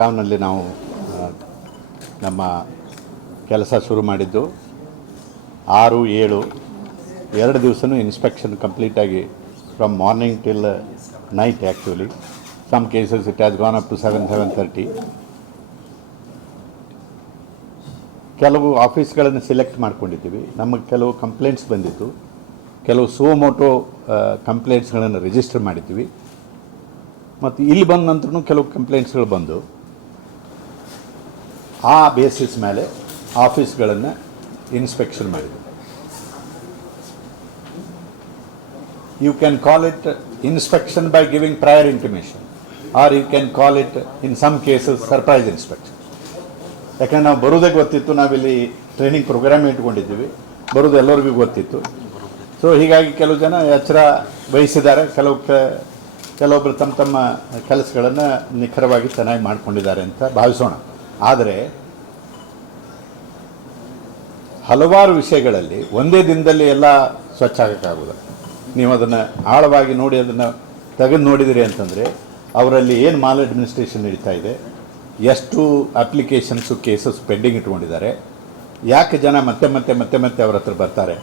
ನಲ್ಲಿ ನಾವು ನಮ್ಮ ಕೆಲಸ ಶುರು ಮಾಡಿದ್ದು 6-7 2 ದಿವಸನೂ ಇನ್ಸ್ಪೆಕ್ಷನ್ ಕಂಪ್ಲೀಟಾಗಿ from morning till night. Actually some cases it has gone up to 7-7:30. ಕೆಲವು ಆಫೀಸ್ಗಳನ್ನು ಸೆಲೆಕ್ಟ್ ಮಾಡ್ಕೊಂಡಿದ್ದೀವಿ. ನಮಗೆ ಕೆಲವು ಕಂಪ್ಲೇಂಟ್ಸ್ ಬಂದಿತ್ತು, ಕೆಲವು ಸುಮೋಟೋ ಕಂಪ್ಲೇಂಟ್ಸ್ಗಳನ್ನು ರಿಜಿಸ್ಟರ್ ಮಾಡಿದ್ದೀವಿ. ಮತ್ತು ಇಲ್ಲಿ ಬಂದ ನಂತರೂ ಕೆಲವು ಕಂಪ್ಲೇಂಟ್ಸ್ಗಳು ಬಂದು ಆ ಬೇಸಿಸ್ ಮೇಲೆ ಆಫೀಸ್ಗಳನ್ನು ಇನ್ಸ್ಪೆಕ್ಷನ್ ಮಾಡಿದ್ವಿ. You can call it inspection by giving prior intimation, or you can call it in some cases surprise inspection. ಯಾಕಂದರೆ ನಾವು ಬರೋದೇ ಗೊತ್ತಿತ್ತು, ನಾವಿಲ್ಲಿ ಟ್ರೈನಿಂಗ್ ಪ್ರೋಗ್ರಾಮ್ ಇಟ್ಕೊಂಡಿದ್ದೀವಿ, ಬರೋದು ಎಲ್ಲರಿಗೂ ಗೊತ್ತಿತ್ತು. ಸೊ ಹೀಗಾಗಿ ಕೆಲವು ಜನ ಎಚ್ಚರ ವಹಿಸಿದ್ದಾರೆ, ಕೆಲವೊಬ್ಬರು ತಮ್ಮ ಕೆಲಸಗಳನ್ನು ನಿಖರವಾಗಿ ಚೆನ್ನಾಗಿ ಮಾಡಿಕೊಂಡಿದ್ದಾರೆ ಅಂತ ಭಾವಿಸೋಣ. ಆದರೆ ಹಲವಾರು ವಿಷಯಗಳಲ್ಲಿ ಒಂದೇ ದಿನದಲ್ಲಿ ಎಲ್ಲ ಸ್ವಚ್ಛ ಆಗೋಕ್ಕಾಗೋದು. ನೀವು ಅದನ್ನು ಆಳವಾಗಿ ನೋಡಿ ಅದನ್ನು ತೆಗೆದು ನೋಡಿದಿರಿ ಅಂತಂದರೆ ಅವರಲ್ಲಿ ಏನು ಮಾಲ್ ಅಡ್ಮಿನಿಸ್ಟ್ರೇಷನ್ ನಡೀತಾ ಇದೆ, ಎಷ್ಟು ಅಪ್ಲಿಕೇಶನ್ಸು ಕೇಸಸ್ ಪೆಂಡಿಂಗ್ ಇಟ್ಕೊಂಡಿದ್ದಾರೆ, ಯಾಕೆ ಜನ ಮತ್ತೆ ಅವ್ರ ಹತ್ರ ಬರ್ತಾರೆ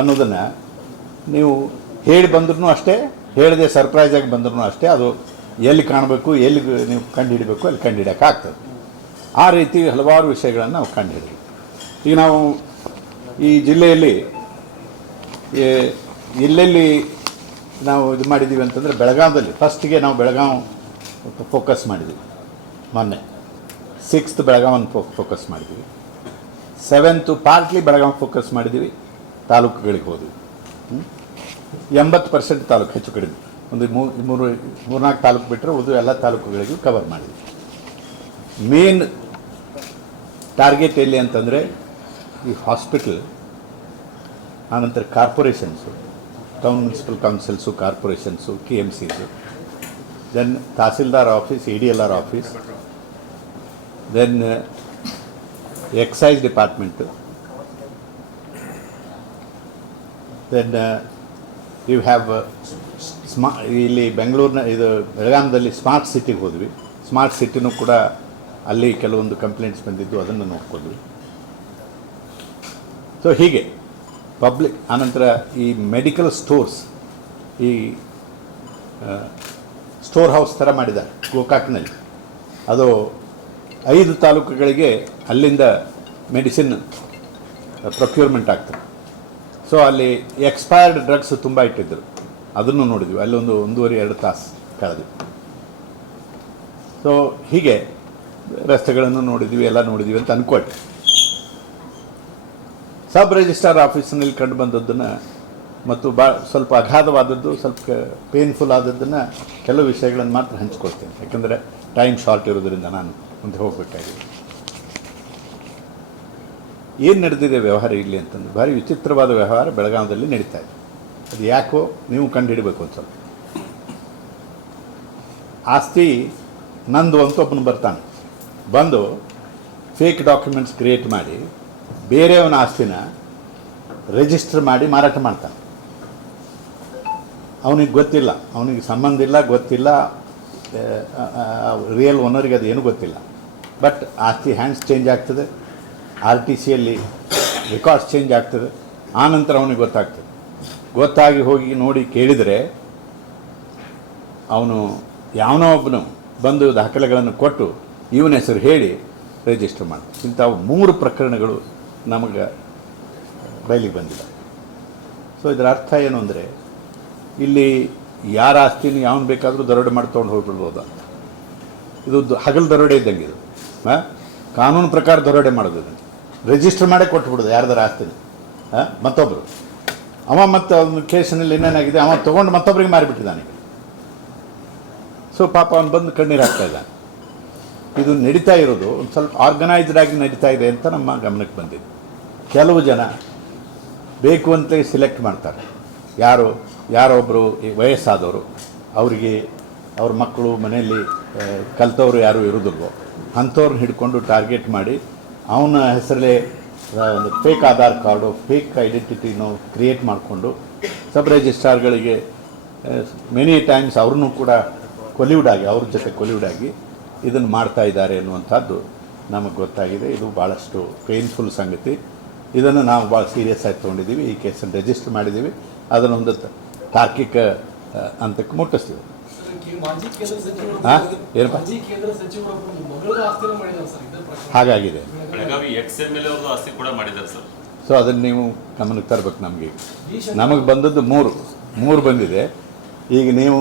ಅನ್ನೋದನ್ನು ನೀವು ಹೇಳಿ ಬಂದ್ರೂ ಅಷ್ಟೇ, ಹೇಳಿದೆ ಸರ್ಪ್ರೈಸಾಗಿ ಬಂದ್ರೂ ಅಷ್ಟೇ, ಅದು ಎಲ್ಲಿ ಕಾಣಬೇಕು, ಎಲ್ಲಿ ನೀವು ಕಂಡು ಹಿಡಬೇಕು ಅಲ್ಲಿ ಕಂಡು ಹಿಡಿಯೋಕ್ಕಾಗ್ತದೆ. ಆ ರೀತಿ ಹಲವಾರು ವಿಷಯಗಳನ್ನು ನಾವು ಕಂಡು ಹಿಡಿದ್ವಿ. ಈಗ ನಾವು ಈ ಜಿಲ್ಲೆಯಲ್ಲಿ ಎಲ್ಲೆಲ್ಲಿ ನಾವು ಇದು ಮಾಡಿದ್ದೀವಿ ಅಂತಂದರೆ, ಬೆಳಗಾವದಲ್ಲಿ ಫಸ್ಟಿಗೆ ನಾವು ಬೆಳಗಾವಿ ಫೋಕಸ್ ಮಾಡಿದ್ವಿ. ಮೊನ್ನೆ 6th ಬೆಳಗಾವನ್ನು ಫೋಕಸ್ ಮಾಡಿದ್ವಿ. 7th ಪಾರ್ಟ್ಲಿ ಬೆಳಗಾವಿ ಫೋಕಸ್ ಮಾಡಿದ್ದೀವಿ. ತಾಲೂಕುಗಳಿಗೆ ಹೋದ್ವಿ. 80% ತಾಲೂಕು ಹೆಚ್ಚು ಕಡಿಮೆ, ಒಂದು 3-4 ತಾಲೂಕು ಬಿಟ್ಟರೆ ಉಳಿದು ಎಲ್ಲ ತಾಲೂಕುಗಳಿಗೂ ಕವರ್ ಮಾಡಿದ್ವಿ. ಮೇನ್ ಟಾರ್ಗೆಟ್ ಎಲ್ಲಿ ಅಂತಂದರೆ ಈ ಹಾಸ್ಪಿಟಲ್, ಆನಂತರ corporations, town municipal councils, corporations, KMCಸು, then tahsildar office, ADLR office, then excise department, then you have ಇಲ್ಲಿ ಇದು ಬೆಳಗಾಂದಲ್ಲಿ ಸ್ಮಾರ್ಟ್ ಸಿಟಿಗೆ ಹೋದ್ವಿ. ಸ್ಮಾರ್ಟ್ ಸಿಟಿನೂ ಕೂಡ ಅಲ್ಲಿ ಕೆಲವೊಂದು ಕಂಪ್ಲೇಂಟ್ಸ್ ಬಂದಿದ್ದು, ಅದನ್ನು ನೋಡ್ಕೊಂಡ್ವಿ. ಸೊ ಹೀಗೆ ಪಬ್ಲಿಕ್, ಆನಂತರ ಈ ಮೆಡಿಕಲ್ ಸ್ಟೋರ್ಸ್, ಈ ಸ್ಟೋರ್ ಹೌಸ್ ಥರ ಮಾಡಿದ್ದಾರೆ ಗೋಕಾಕ್ನಲ್ಲಿ. ಅದು 5 ತಾಲೂಕುಗಳಿಗೆ ಅಲ್ಲಿಂದ ಮೆಡಿಸಿನ್ ಪ್ರೊಕ್ಯೂರ್ಮೆಂಟ್ ಆಗ್ತದೆ. ಸೊ ಅಲ್ಲಿ ಎಕ್ಸ್ಪೈರ್ಡ್ ಡ್ರಗ್ಸ್ ತುಂಬ ಇಟ್ಟಿದ್ದರು, ಅದನ್ನು ನೋಡಿದ್ವಿ. ಅಲ್ಲೊಂದು 1.5-2 ತಾಸು ಕಳೆದ್ವಿ. ಸೊ ಹೀಗೆ ರಸ್ತೆಗಳನ್ನು ನೋಡಿದ್ವಿ, ಎಲ್ಲ ನೋಡಿದ್ವಿ ಅಂತ ಅಂದ್ಕೊಳ್ರಿ. ಸಬ್ ರಿಜಿಸ್ಟ್ರಾರ್ ಆಫೀಸಿನಲ್ಲಿ ಕಂಡು ಬಂದದ್ದನ್ನು ಮತ್ತು ಸ್ವಲ್ಪ ಅಗಾಧವಾದದ್ದು, ಸ್ವಲ್ಪ ಪೇನ್ಫುಲ್ ಆದದ್ದನ್ನು, ಕೆಲವು ವಿಷಯಗಳನ್ನು ಮಾತ್ರ ಹಂಚ್ಕೊಳ್ತೇನೆ. ಯಾಕಂದರೆ ಟೈಮ್ ಶಾರ್ಟ್ ಇರೋದರಿಂದ ನಾನು ಮುಂದೆ ಹೋಗಬೇಕಾಗಿದೆ. ಏನು ನಡೆದಿದೆ ವ್ಯವಹಾರ ಇಲ್ಲಿ ಅಂತಂದು, ಭಾರಿ ವಿಚಿತ್ರವಾದ ವ್ಯವಹಾರ ಬೆಳಗಾವದಲ್ಲಿ ನಡೀತಾ ಇದೆ. ಅದು ಯಾಕೋ ನೀವು ಕಂಡು ಹಿಡಬೇಕು. ಒಂದು ಸ್ವಲ್ಪ ಆಸ್ತಿ ನಂದು ಅಂತ ಒಬ್ಬನು ಬರ್ತಾನೆ, ಬಂದು ಫೇಕ್ ಡಾಕ್ಯುಮೆಂಟ್ಸ್ ಕ್ರಿಯೇಟ್ ಮಾಡಿ ಬೇರೆಯವನ ಆಸ್ತಿನ ರಿಜಿಸ್ಟರ್ ಮಾಡಿ ಮಾರಾಟ ಮಾಡ್ತಾನೆ. ಅವನಿಗೆ ಗೊತ್ತಿಲ್ಲ, ಅವನಿಗೆ ಸಂಬಂಧ ಇಲ್ಲ, ಗೊತ್ತಿಲ್ಲ, ರಿಯಲ್ ಓನರಿಗೆ ಅದು ಏನೂ ಗೊತ್ತಿಲ್ಲ. ಬಟ್ ಆಸ್ತಿ ಹ್ಯಾಂಡ್ಸ್ ಚೇಂಜ್ ಆಗ್ತದೆ, RTCಯಲ್ಲಿ ರೆಕಾರ್ಡ್ಸ್ ಚೇಂಜ್ ಆಗ್ತದೆ. ಆನಂತರ ಅವನಿಗೆ ಗೊತ್ತಾಗ್ತದೆ. ಗೊತ್ತಾಗಿ ಹೋಗಿ ನೋಡಿ ಕೇಳಿದರೆ ಅವನು ಯಾವನೋ ಒಬ್ಬನು ಬಂದು ದಾಖಲೆಗಳನ್ನು ಕೊಟ್ಟು ಇವನ ಹೆಸರು ಹೇಳಿ ರಿಜಿಸ್ಟರ್ ಮಾಡ್ತಾರೆ. ಇಂಥವು 3 ಪ್ರಕರಣಗಳು ನಮಗೆ ಬಯಲಿಗೆ ಬಂದಿಲ್ಲ. ಸೊ ಇದರ ಅರ್ಥ ಏನು ಅಂದರೆ, ಇಲ್ಲಿ ಯಾರ ಆಸ್ತಿನ ಯಾವನು ಬೇಕಾದರೂ ದರೋಡೆ ಮಾಡಿ ತೊಗೊಂಡು ಹೋಗ್ಬಿಡ್ಬೋದು ಅಂತ. ಇದು ಹಗಲು ದರೋಡೆ ಇದ್ದಂಗೆ. ಇದು ಕಾನೂನು ಪ್ರಕಾರ ದರೋಡೆ ಮಾಡೋದು. ಇದನ್ನು ರಿಜಿಸ್ಟರ್ ಮಾಡೇ ಕೊಟ್ಬಿಡೋದು ಯಾರ್ದಾರ ಆಸ್ತಿನ. ಮತ್ತೊಬ್ಬರು ಮತ್ತು ಅವನ ಕೇಸಿನಲ್ಲಿ ಏನೇನಾಗಿದೆ, ತೊಗೊಂಡು ಮತ್ತೊಬ್ಬರಿಗೆ ಮಾರಿಬಿಟ್ಟಿದ್ದಾನೆ. ಸೊ ಪಾಪ ಅವನು ಬಂದು ಕಣ್ಣೀರು ಹಾಕ್ತಾ ಇದ್ದಾನೆ. ಇದು ನಡೀತಾ ಇರೋದು ಒಂದು ಸ್ವಲ್ಪ ಆರ್ಗನೈಸ್ಡ್ ಆಗಿ ನಡೀತಾ ಇದೆ ಅಂತ ನಮ್ಮ ಗಮನಕ್ಕೆ ಬಂದಿದೆ. ಕೆಲವು ಜನ ಬೇಕು ಅಂತ ಸಿಲೆಕ್ಟ್ ಮಾಡ್ತಾರೆ. ಯಾರೊಬ್ಬರು ವಯಸ್ಸಾದವರು, ಅವರಿಗೆ ಅವ್ರ ಮಕ್ಕಳು ಮನೆಯಲ್ಲಿ ಕಲ್ತವ್ರು ಯಾರೂ ಇರೋದಿಲ್ವೋ ಅಂಥವ್ರನ್ನ ಹಿಡ್ಕೊಂಡು ಟಾರ್ಗೆಟ್ ಮಾಡಿ ಅವನ ಹೆಸರಲ್ಲೇ ಒಂದು ಫೇಕ್ ಆಧಾರ್ ಕಾರ್ಡು, ಫೇಕ್ ಐಡೆಂಟಿಟಿನೂ ಕ್ರಿಯೇಟ್ ಮಾಡಿಕೊಂಡು ಸಬ್ ರಿಜಿಸ್ಟ್ರಾರ್ಗಳಿಗೆ ಮೆನಿ ಟೈಮ್ಸ್ ಅವ್ರನ್ನೂ ಕೂಡ ಕೊಲಿವುಡ್ ಆಗಿ, ಅವ್ರ ಜೊತೆ ಕೊಲಿವುಡ್ ಆಗಿ ಇದನ್ನು ಮಾಡ್ತಾ ಇದ್ದಾರೆ ಅನ್ನುವಂಥದ್ದು ನಮಗೆ ಗೊತ್ತಾಗಿದೆ. ಇದು ಭಾಳಷ್ಟು ಪೇನ್ಫುಲ್ ಸಂಗತಿ. ಇದನ್ನು ನಾವು ಭಾಳ ಸೀರಿಯಸ್ ಆಗಿ ತೊಗೊಂಡಿದ್ದೀವಿ. ಈ ಕೇಸನ್ನು ರಿಜಿಸ್ಟರ್ ಮಾಡಿದ್ದೀವಿ. ಅದನ್ನೊಂದು ತಾರ್ಕಿಕ ಹಂತಕ್ಕೆ ಮುಟ್ಟಿಸ್ತೀವಿ. ಏನಪ್ಪ ಹಾಗಾಗಿದೆ. ಸೊ ಅದನ್ನು ನೀವು ಗಮನಕ್ಕೆ ತರಬೇಕು. ನಮಗೆ ಬಂದದ್ದು ಮೂರು ಬಂದಿದೆ. ಈಗ ನೀವು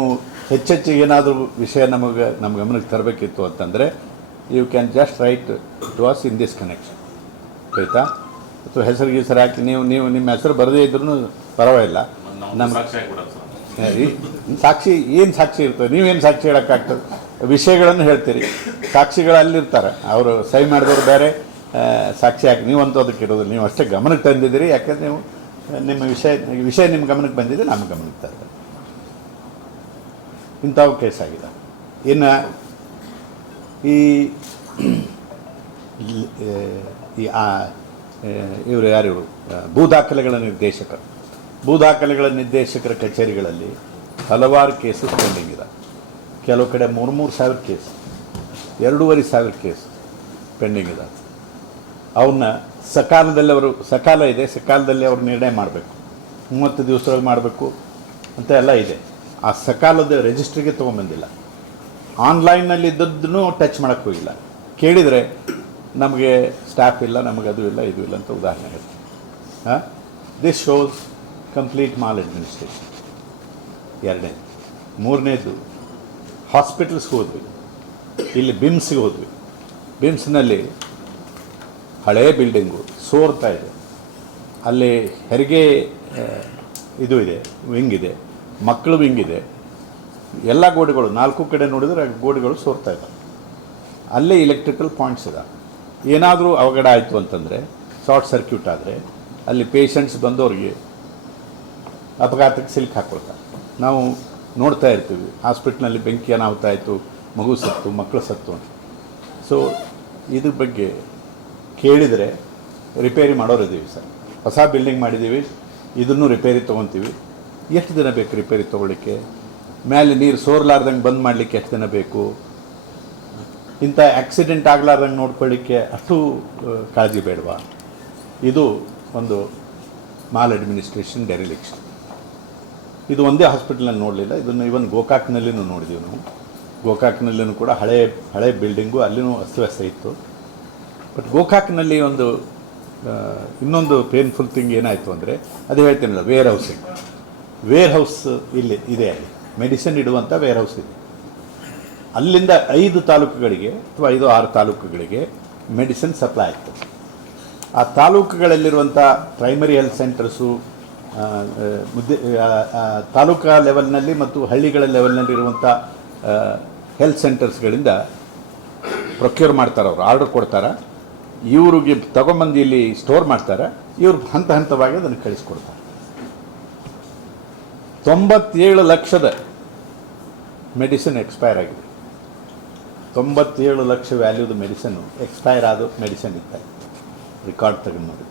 ಹೆಚ್ಚೆಚ್ಚಿಗೆ ಏನಾದರೂ ವಿಷಯ ನಮ್ಮ ಗಮನಕ್ಕೆ ತರಬೇಕಿತ್ತು ಅಂತಂದರೆ you can just write to us in this connection, ಆಯಿತಾ? ಅಥವಾ ಹೆಸರಿಗೆ ಹಾಕಿ ನೀವು ನಿಮ್ಮ ಹೆಸರು ಬರದೇ ಇದ್ರೂ ಪರವಾಗಿಲ್ಲ. ಸಾಕ್ಷಿ ಏನು ಸಾಕ್ಷಿ ಇರ್ತದೆ? ನೀವೇನು ಸಾಕ್ಷಿ ಹೇಳೋಕ್ಕಾಗ್ತದೆ? ವಿಷಯಗಳನ್ನು ಹೇಳ್ತೀರಿ, ಸಾಕ್ಷಿಗಳು ಅಲ್ಲಿರ್ತಾರೆ, ಅವರು ಸಹಿ ಮಾಡಿದವರು ಬೇರೆ, ಸಾಕ್ಷಿ ಹಾಕಿ ನೀವಂತೂ ಅದಕ್ಕೆ ಇರೋದಿಲ್ಲ. ನೀವು ಅಷ್ಟೇ ಗಮನಕ್ಕೆ ತಂದಿದ್ದೀರಿ, ಯಾಕಂದರೆ ನೀವು ನಿಮ್ಮ ವಿಷಯ ನಿಮ್ಮ ಗಮನಕ್ಕೆ ಬಂದಿದೆ, ನಮ್ಮ ಗಮನಕ್ಕೆ ತರ್ತಾರೆ. ಇಂಥವು ಕೇಸ್ ಆಗಿದೆ. ಇನ್ನು ಇವರು ಯಾರಿವರು ಭೂ ದಾಖಲೆಗಳ ನಿರ್ದೇಶಕರ ಕಚೇರಿಗಳಲ್ಲಿ ಹಲವಾರು ಕೇಸಸ್ ಪೆಂಡಿಂಗ್ ಇದೆ. ಕೆಲವು ಕಡೆ 3,000 ಕೇಸ್, 2,500 ಕೇಸ್ ಪೆಂಡಿಂಗ್ ಇದೆ. ಅವನ್ನ ಸಕಾಲದಲ್ಲಿ ಅವರು ನಿರ್ಣಯ ಮಾಡಬೇಕು, 30 ದಿವಸದೊಳಗೆ ಮಾಡಬೇಕು ಅಂತ ಎಲ್ಲ ಇದೆ. ಆ ಸಕಾಲದ ರಿಜಿಸ್ಟ್ರಿಗೆ ತೊಗೊಂಬಂದಿಲ್ಲ. ಆನ್ಲೈನ್ನಲ್ಲಿ ಇದ್ದದ್ದನ್ನು ಟಚ್ ಮಾಡೋಕ್ಕೆ ಹೋಗಿಲ್ಲ. ಕೇಳಿದರೆ ನಮಗೆ ಸ್ಟಾಫ್ ಇಲ್ಲ, ನಮಗೆ ಅದು ಇಲ್ಲ, ಇದು ಇಲ್ಲ ಅಂತ ಉದಾಹರಣೆ ಹೇಳ್ತೀವಿ. This shows complete mall administration. ಎರಡನೇದು. ಮೂರನೇದು, ಹಾಸ್ಪಿಟಲ್ಸ್ಗೆ ಹೋದ್ವಿ. ಇಲ್ಲಿ ಬಿಮ್ಸ್ಗೆ ಹೋದ್ವಿ. ಬಿಮ್ಸ್ನಲ್ಲಿ ಹಳೆಯ ಬಿಲ್ಡಿಂಗು ಸೋರ್ತಾ ಇದೆ. ಅಲ್ಲಿ ಹೆರಿಗೆ ಇದು ಇದೆ, ವಿಂಗ್ ಇದೆ, ಮಕ್ಕಳು ವಿಂಗ್ ಇದೆ. ಎಲ್ಲ ಗೋಡೆಗಳು 4 ಕಡೆ ನೋಡಿದರೆ ಗೋಡೆಗಳು ಸೋರ್ತಾ ಇದ್ದಾವೆ. ಅಲ್ಲೇ ಇಲೆಕ್ಟ್ರಿಕಲ್ ಪಾಯಿಂಟ್ಸ್ ಇದಾವೆ. ಏನಾದರೂ ಅವಘಡ ಆಯಿತು ಅಂತಂದರೆ, ಶಾರ್ಟ್ ಸರ್ಕ್ಯೂಟ್ ಆದರೆ ಅಲ್ಲಿ ಪೇಷಂಟ್ಸ್ ಬಂದವ್ರಿಗೆ ಅಪಘಾತಕ್ಕೆ ಸಿಲುಕಿ ಹಾಕ್ಕೊಳ್ತಾರೆ. ನಾವು ನೋಡ್ತಾ ಇರ್ತೀವಿ, ಹಾಸ್ಪಿಟ್ಲ್ನಲ್ಲಿ ಬೆಂಕಿ ಅನಾಹುತ ಆಯಿತು, ಮಗು ಸತ್ತು, ಮಕ್ಕಳು ಸತ್ತು ಅಂತ. ಸೊ ಇದ್ರ ಬಗ್ಗೆ ಕೇಳಿದರೆ ರಿಪೇರಿ ಮಾಡೋರಿದ್ದೀವಿ ಸರ್, ಹೊಸ ಬಿಲ್ಡಿಂಗ್ ಮಾಡಿದ್ದೀವಿ, ಇದನ್ನು ರಿಪೇರಿ ತೊಗೊತೀವಿ. ಎಷ್ಟು ದಿನ ಬೇಕು ರಿಪೇರಿ ತೊಗೊಳ್ಳಿಕ್ಕೆ? ಮೇಲೆ ನೀರು ಸೋರ್ಲಾರ್ದಂಗೆ ಬಂದ್ ಮಾಡಲಿಕ್ಕೆ ಎಷ್ಟು ದಿನ ಬೇಕು? ಇಂಥ ಆಕ್ಸಿಡೆಂಟ್ ಆಗಲಾರ್ದಂಗೆ ನೋಡ್ಕೊಳ್ಳಿಕ್ಕೆ ಅಷ್ಟು ಕಾಳಜಿ ಬೇಡವಾ? ಇದು ಒಂದು ಮಾಲ್ ಅಡ್ಮಿನಿಸ್ಟ್ರೇಷನ್ ಡೆರಿಲಿಕ್ಷನ್. ಇದು ಒಂದೇ ಹಾಸ್ಪಿಟಲ್ನಲ್ಲಿ ನೋಡಲಿಲ್ಲ, ಇದನ್ನು ಇವನ್ ಗೋಕಾಕ್ನಲ್ಲಿನೂ ನೋಡಿದ್ದೀವಿ ನಾವು. ಗೋಕಾಕ್ನಲ್ಲಿನೂ ಕೂಡ ಹಳೆ ಬಿಲ್ಡಿಂಗು, ಅಲ್ಲಿನೂ ಅಸ್ತವ್ಯಸ್ತ ಇತ್ತು. ಬಟ್ ಗೋಕಾಕ್ನಲ್ಲಿ ಇನ್ನೊಂದು ಪೇನ್ಫುಲ್ ಥಿಂಗ್ ಏನಾಯಿತು ಅಂದರೆ, ಅದು ಹೇಳ್ತೀನಲ್ಲ, ವೇರ್ ಹೌಸ್ ಇಲ್ಲಿ ಇದೆ. ಅಲ್ಲಿ ಮೆಡಿಸಿನ್ ಇಡುವಂಥ ವೇರ್ ಹೌಸ್ ಇದೆ. ಅಲ್ಲಿಂದ 5 ತಾಲೂಕುಗಳಿಗೆ ಅಥವಾ 5-6 ತಾಲೂಕುಗಳಿಗೆ ಮೆಡಿಸಿನ್ ಸಪ್ಲೈ ಆಯಿತು. ಆ ತಾಲೂಕುಗಳಲ್ಲಿರುವಂಥ ಪ್ರೈಮರಿ ಹೆಲ್ತ್ ಸೆಂಟರ್ಸು, ತಾಲೂಕಾ ಲೆವೆಲ್ನಲ್ಲಿ ಮತ್ತು ಹಳ್ಳಿಗಳ ಲೆವೆಲ್ನಲ್ಲಿರುವಂಥ ಹೆಲ್ತ್ ಸೆಂಟರ್ಸ್ಗಳಿಂದ ಪ್ರೊಕ್ಯೂರ್ ಮಾಡ್ತಾರೆ. ಅವರು ಆರ್ಡರ್ ಕೊಡ್ತಾರೆ, ಇವ್ರಿಗೆ ತಗೊಂಬಂದು ಇಲ್ಲಿ ಸ್ಟೋರ್ ಮಾಡ್ತಾರೆ, ಇವ್ರು ಹಂತ ಹಂತವಾಗಿ ಅದನ್ನು ಕಳಿಸ್ಕೊಡ್ತಾರೆ. 97 ಲಕ್ಷದ ಮೆಡಿಸಿನ್ ಎಕ್ಸ್ಪೈರ್ ಆಗಿದೆ. 97 ಲಕ್ಷ ವ್ಯಾಲ್ಯೂದ ಮೆಡಿಸಿನ್ನು ಎಕ್ಸ್ಪೈರ್ ಆದ ಮೆಡಿಸಿನ್ ಇತ್ತು. ರೆಕಾರ್ಡ್ ತೆಗೆದು ನೋಡಿ.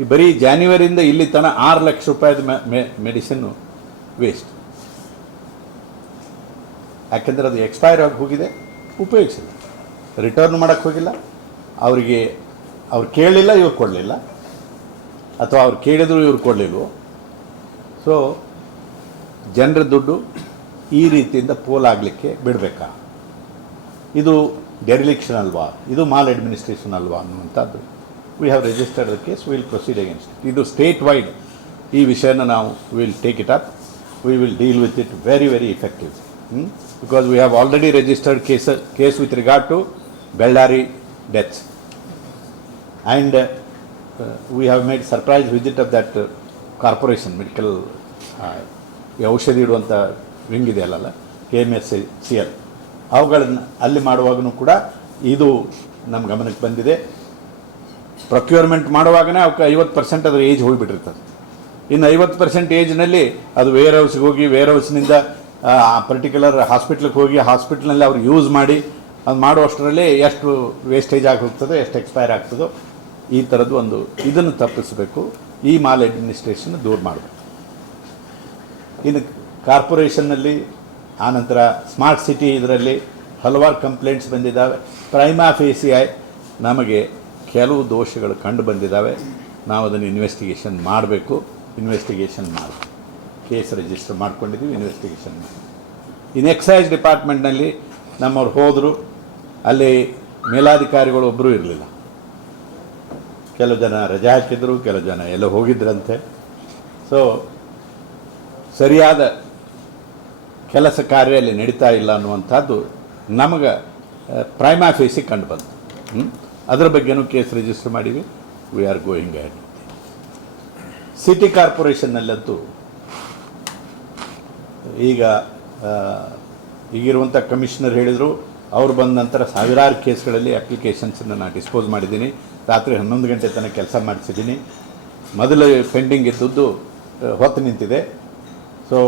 ಈ ಬರೀ ಜಾನ್ವರಿಯಿಂದ ಇಲ್ಲಿ ತನಕ 6 ಲಕ್ಷ ರೂಪಾಯಿದ ಮೆಡಿಸಿನ್ನು ವೇಸ್ಟ್. ಯಾಕೆಂದರೆ ಅದು ಎಕ್ಸ್ಪೈರ್ ಆಗಿ ಹೋಗಿದೆ, ಉಪಯೋಗಿಸಿಲ್ಲ, ರಿಟರ್ನ್ ಮಾಡೋಕ್ಕೆ ಹೋಗಿಲ್ಲ. ಅವ್ರು ಕೇಳಲಿಲ್ಲ, ಇವ್ರು ಕೊಡಲಿಲ್ಲ, ಅಥವಾ ಅವ್ರು ಕೇಳಿದ್ರು ಇವ್ರು ಕೊಡಲಿಲ್ವೋ. ಸೊ ಜನರ ದುಡ್ಡು ಈ ರೀತಿಯಿಂದ ಪೋಲಾಗಲಿಕ್ಕೆ ಬಿಡಬೇಕಾ? ಇದು ಡೆರಿಲಿಕ್ಷನ್ ಅಲ್ವಾ? ಇದು ಮಾಲ್ ಅಡ್ಮಿನಿಸ್ಟ್ರೇಷನ್ ಅಲ್ವಾ ಅನ್ನುವಂಥದ್ದು. We have registered the case, will proceed against. ಇದು ಸ್ಟೇಟ್ ವೈಡ್ ಈ ವಿಷಯನ ನಾವು will take it up, we will deal with it very effective. Because we have already registered case with regard to Bellary deaths, and we have made surprise visit of that corporation medical, ಈ ಔಷಧಿ ಇಡುವಂಥ wing ಇದೆ ಅಲ್ಲಲ್ಲ, KMSCL, ಅವುಗಳನ್ನು ಅಲ್ಲಿ ಮಾಡುವಾಗೂ ಕೂಡ ಇದು ನಮ್ಮ ಗಮನಕ್ಕೆ ಬಂದಿದೆ. ಪ್ರೊಕ್ಯೂರ್ಮೆಂಟ್ ಮಾಡುವಾಗನೇ ಅವಕ್ಕೆ 50% ಅದರ ಏಜ್ ಹೋಗಿಬಿಟ್ಟಿರ್ತದೆ. ಇನ್ನು 50% ಏಜ್ನಲ್ಲಿ ಅದು ವೇರ್ ಹೌಸ್ಗೆ ಹೋಗಿ, ವೇರ್ ಹೌಸ್ನಿಂದ ಪರ್ಟಿಕ್ಯುಲರ್ ಹಾಸ್ಪಿಟ್ಲಿಗೆ ಹೋಗಿ, ಹಾಸ್ಪಿಟ್ಲ್ನಲ್ಲಿ ಅವ್ರು ಯೂಸ್ ಮಾಡಿ ಅದು ಮಾಡುವಷ್ಟರಲ್ಲಿ ಎಷ್ಟು ವೇಸ್ಟೇಜ್ ಆಗಿ ಹೋಗ್ತದೋ, ಎಷ್ಟು ಎಕ್ಸ್ಪೈರ್ ಆಗ್ತದೋ, ಈ ಥರದ್ದು ಇದನ್ನು ತಪ್ಪಿಸಬೇಕು. ಈ ಮಾಲ್ ಅಡ್ಮಿನಿಸ್ಟ್ರೇಷನ್ ದೂರ ಮಾಡಬೇಕು. ಇನ್ನು ಕಾರ್ಪೊರೇಷನ್ನಲ್ಲಿ, ಆನಂತರ ಸ್ಮಾರ್ಟ್ ಸಿಟಿ ಇದರಲ್ಲಿ ಹಲವಾರು ಕಂಪ್ಲೇಂಟ್ಸ್ ಬಂದಿದ್ದಾವೆ. ಪ್ರೈಮಾ ಫೇಸಿಯಾಗಿ ನಮಗೆ ಕೆಲವು ದೋಷಗಳು ಕಂಡು ಬಂದಿದ್ದಾವೆ. ನಾವು ಅದನ್ನು ಇನ್ವೆಸ್ಟಿಗೇಷನ್ ಮಾಡಬೇಕು. ಇನ್ವೆಸ್ಟಿಗೇಷನ್ ಮಾಡಬೇಕು. ಕೇಸ್ ರಿಜಿಸ್ಟರ್ ಮಾಡ್ಕೊಂಡಿದ್ದೀವಿ, ಇನ್ವೆಸ್ಟಿಗೇಷನ್ ಮಾಡಿ. ಇನ್ನು ಎಕ್ಸೈಸ್ ಡಿಪಾರ್ಟ್ಮೆಂಟ್ನಲ್ಲಿ ನಮ್ಮವ್ರು ಹೋದರು, ಅಲ್ಲಿ ಮೇಲಾಧಿಕಾರಿಗಳು ಒಬ್ಬರೂ ಇರಲಿಲ್ಲ. ಕೆಲವು ಜನ ರಜೆ ಹಾಕಿದ್ರು, ಕೆಲವು ಜನ ಎಲ್ಲ ಹೋಗಿದ್ರಂತೆ. ಸೊ ಸರಿಯಾದ ಕೆಲಸ ಕಾರ್ಯ ಅಲ್ಲಿ ನಡೀತಾ ಇಲ್ಲ ಅನ್ನುವಂಥದ್ದು ನಮಗೆ ಪ್ರೈಮಾ ಫೇಸಿಗೆ ಕಂಡು ಬಂತು. ಅದರ ಬಗ್ಗೆನೂ ಕೇಸ್ ರಿಜಿಸ್ಟರ್ ಮಾಡೀವಿ. We are going ahead. City ಕಾರ್ಪೊರೇಷನ್ನಲ್ಲಂತೂ ಈಗಿರುವಂಥ ಕಮಿಷನರ್ ಹೇಳಿದರು, ಅವ್ರು ಬಂದ ನಂತರ ಸಾವಿರಾರು ಕೇಸ್ಗಳಲ್ಲಿ ಅಪ್ಲಿಕೇಶನ್ಸನ್ನು ನಾನು ಡಿಸ್ಪೋಸ್ ಮಾಡಿದ್ದೀನಿ. ರಾತ್ರಿ 11 ಗಂಟೆ ತನಕ ಕೆಲಸ ಮಾಡಿಸಿದ್ದೀನಿ. ಮೊದಲು ಪೆಂಡಿಂಗ್ ಇದ್ದದ್ದು ಹೊತ್ತು ನಿಂತಿದೆ. ಸೊ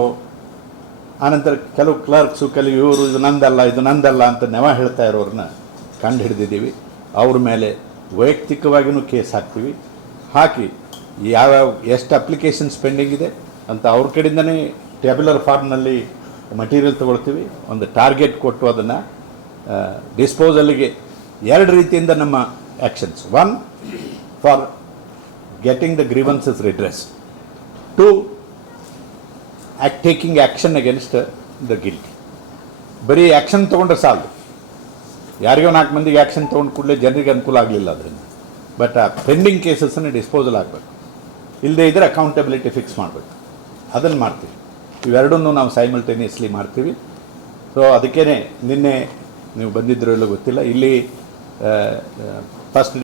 ಆನಂತರ ಕೆಲವು ಕ್ಲರ್ಕ್ಸು, ಕೆಲವು ಇವರು ಇದು ನಂದಲ್ಲ ಅಂತ ನೆವ ಹೇಳ್ತಾ ಇರೋರನ್ನ ಕಂಡು ಹಿಡಿದಿದ್ದೀವಿ. ಅವ್ರ ಮೇಲೆ ವೈಯಕ್ತಿಕವಾಗಿಯೂ ಕೇಸ್ ಹಾಕ್ತೀವಿ. ಹಾಕಿ ಯಾವ್ಯಾವ ಎಷ್ಟು ಅಪ್ಲಿಕೇಶನ್ಸ್ ಪೆಂಡಿಂಗ್ ಇದೆ ಅಂತ ಅವ್ರ ಕಡೆಯಿಂದನೇ ಟ್ಯಾಬ್ಯುಲರ್ ಫಾರ್ಮ್ನಲ್ಲಿ ಮಟೀರಿಯಲ್ ತೊಗೊಳ್ತೀವಿ. ಒಂದು ಟಾರ್ಗೆಟ್ ಕೊಟ್ಟು ಅದನ್ನು ಡಿಸ್ಪೋಸಲ್ಗೆ 2 ರೀತಿಯಿಂದ ನಮ್ಮ actions. 1 for getting the grievances redress, 2 taking action against the guilty. ಬರೀ ಆ್ಯಕ್ಷನ್ ತೊಗೊಂಡ್ರೆ ಸಾಲದು. ಯಾರಿಗೋ 4 ಮಂದಿಗೆ ಆ್ಯಕ್ಷನ್ ತೊಗೊಂಡು ಕೂಡಲೇ ಜನರಿಗೆ ಅನುಕೂಲ ಆಗಲಿಲ್ಲ ಅದರಿಂದ. ಬಟ್ ಆ ಪೆಂಡಿಂಗ್ ಕೇಸಸ್ಸನ್ನು ಡಿಸ್ಪೋಸಲ್ ಆಗಬೇಕು. ಇಲ್ಲದೇ ಇದ್ದರೆ ಅಕೌಂಟಬಿಲಿಟಿ ಫಿಕ್ಸ್ ಮಾಡಬೇಕು. ಅದನ್ನು ಮಾಡ್ತೀವಿ. ಇವೆರಡನ್ನೂ ನಾವು ಸೈಮಲ್ಟೇನಿಯಸ್ಲಿ ಮಾಡ್ತೀವಿ. ಸೊ ಅದಕ್ಕೇ ನಿನ್ನೆ ನೀವು ಬಂದಿದ್ರೋ ಇಲ್ಲೋ ಗೊತ್ತಿಲ್ಲ, ಇಲ್ಲಿ ಫಸ್ಟ್